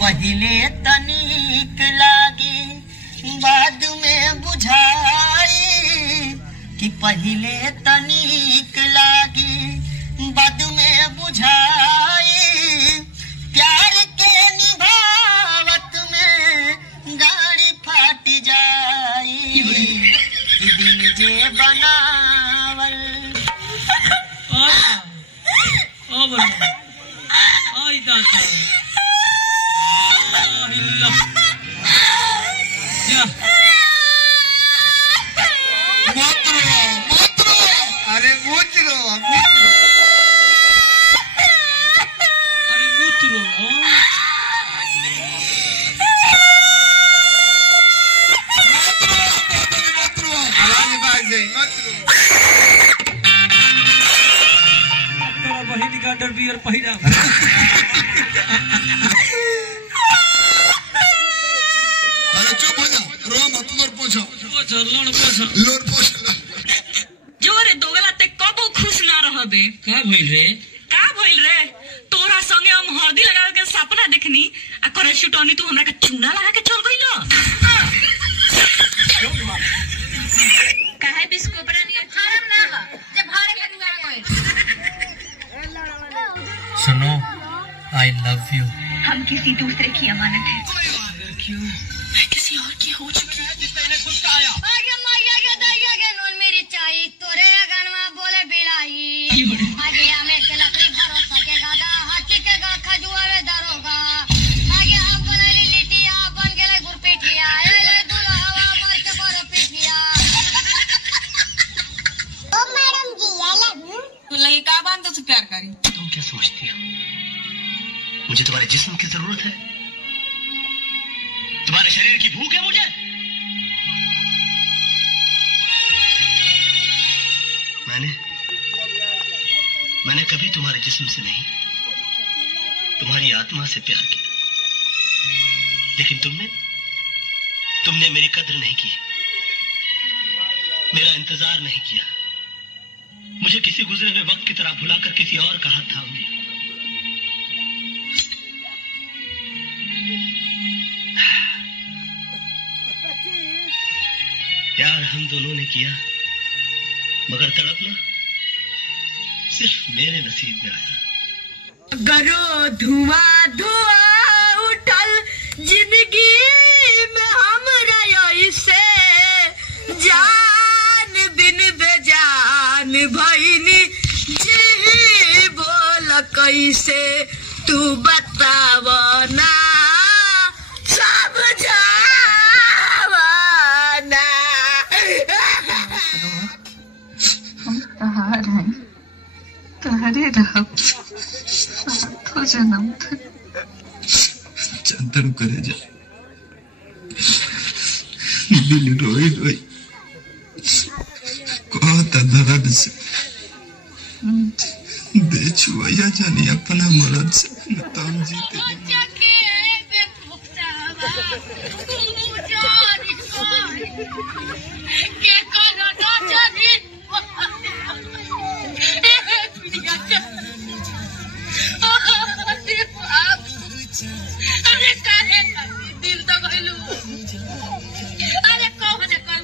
पहले तनिक लागी बाद में बुझाई कि पहले तनिक लागी बाद में बुझाई प्यार के निभावत में गाड़ी फाट जाई कि दिल जे बनावल आई दादा अरे मूत्रो बहिनी का अंडरवियर पहिरा चुप हो जा रो मत लोर पोछो लोर पोछो जोरे दोगला ते कबो खुश ना रहबे का भइल रे तोरा संगे हम हल्दी लगावे के सपना देखनी आ करे शुटनी तू हमरा के चूना लगा के चल गइलो काहे बिस्कोपरा नियर खराब ना ह जे भाड़े के दुआ कोई सुनो आई लव यू हम किसी दूसरे की अमानत है मैं किसी और की हो चुकी आगे माया के दैया के नून मेरी चाई तोरे गनवा बोले बिलाई आगे हमें के लकड़ी भरोसा के गादा हाथी के गा खजुआवे दरोगा आगे हम बनली लिटिया बन गेले गुरपीठिया एले दूल्हा हवा मार के बड़ पीठिया ओ मैडम जी आई लव यू तू लगी का बांध तो प्यार करी तुम क्या सोचती हो मुझे तुम्हारे जिस्म की जरूरत है तुम्हारे शरीर की भूख है मुझे मैंने कभी तुम्हारे जिस्म से नहीं तुम्हारी आत्मा से प्यार किया लेकिन तुमने मेरी कद्र नहीं की मेरा इंतजार नहीं किया मुझे किसी गुजरे हुए वक्त की तरह भुलाकर किसी और का हाथ थाम लिया यार हम दोनों ने किया मगर तड़पना सिर्फ मेरे नसीब में आया गरो धुआं धुआं उठल जिंदगी में हमरा ऐसे जान बिन बेजान भइनी जी बोल कैसे तू बताव ना समझाव ना हम तहार हैं तहारे रहो साथो जन्म तक चंदन करे जा दिल रोई रोई कहता दर्द से दे छुआ जानी अपना मर्द से तम जीते दिल तो गइलू अरे कौन कर